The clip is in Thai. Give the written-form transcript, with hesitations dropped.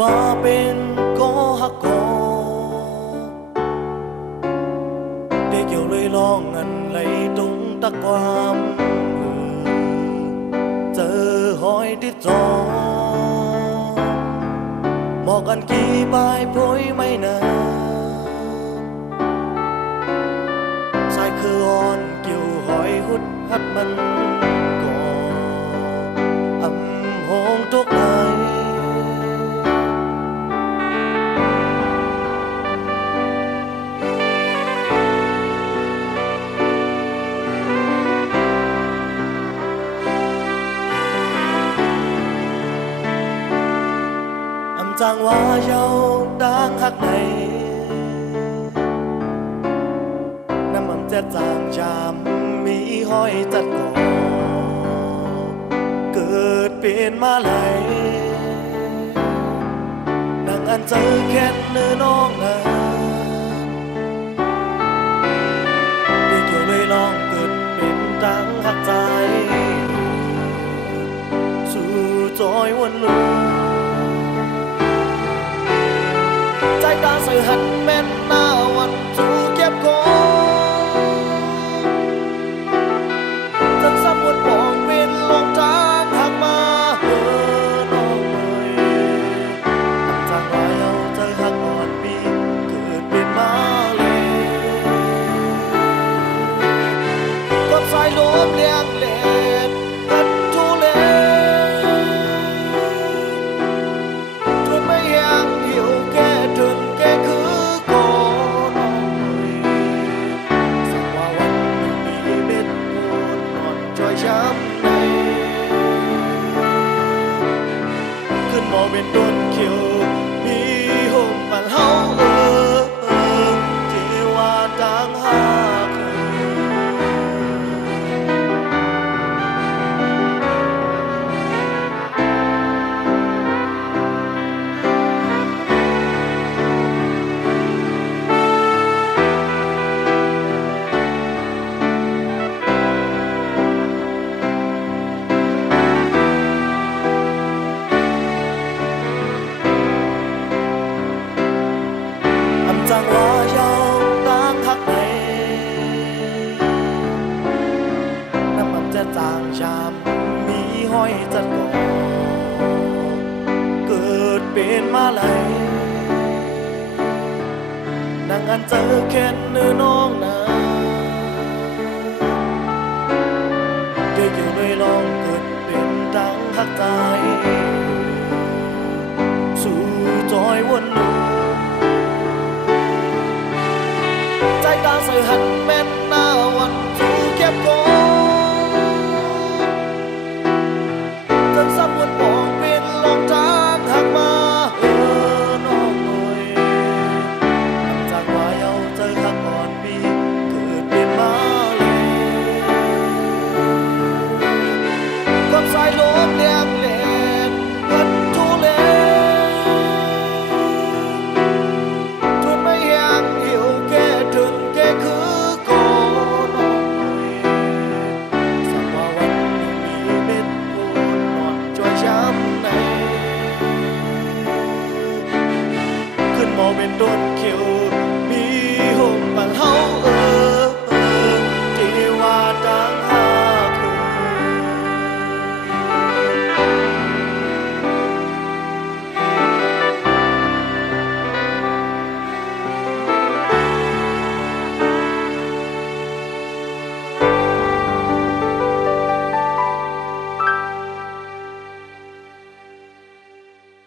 ว่าเป็นก็ฮักก็ได้เกี่ยวเลยลองอันไหลตรงตะความเจอหอยติดจอหมอกกันกี่ใบโพยไม่นานสายคืออ่อนเกี่ยวหอยหุดหัดมันก่ออำหงตกไหนจางว่าเยาดังหักไหนน้ำมันจะจางจามมีห้อยจัดก่อเกิดเป็นมาไหลนั่งอันเจอแค่เนื้อน้องนะได้เกี่ยวเลยลองเกิดเป็นดังหักใจสู่จอยวันลูใจตาสื่อหันแม่นหน้าวันจูเก็บของจนสมุดบอกเป็นลงทางหักมาน้องเลยจางว่าเอาใจหักอ่อนปีเกิดเป็นมาเลยก็สายลมเลี้ยงเล็ดกันทุเลจนไม่ยังหิวแก่ถึงแก่คือก่อนสักว่าวันหนึ่งมีเม็ดปวดนอนจอยช้ำในขึ้นมองเป็นต้นเขียวมีห่มปันเฮาที่ว่าต่างหากจางว่าเยาดังหักไหนน้ำมันจะจางชามมีห้อยจัดก่อเกิดเป็นมาไหลนั่งอันเจอแค่เนื้อน้องนะเดี๋ยวอยู่เลยลองเกิดเป็นดังหักใจสู่จอยวนลูใจตาสื่อหันแม่นหน้าวันจูเก็บของจนสมุดบอกเป็นลงทางหักมาน้องหน่อยจากว่าเอาใจหักอ่อนปีเกิดเป็นมาเลยความสายลมเลี้ยงเล็ดกันทุเลจนไม่ยังหิวแก่ถึงแก่คือก่อนสักว่าวันหนึ่งมีเม็ดปวดนอนจอยช้ำในขึ้นมองเป็นต้นเขียวมีห่มปันเฮา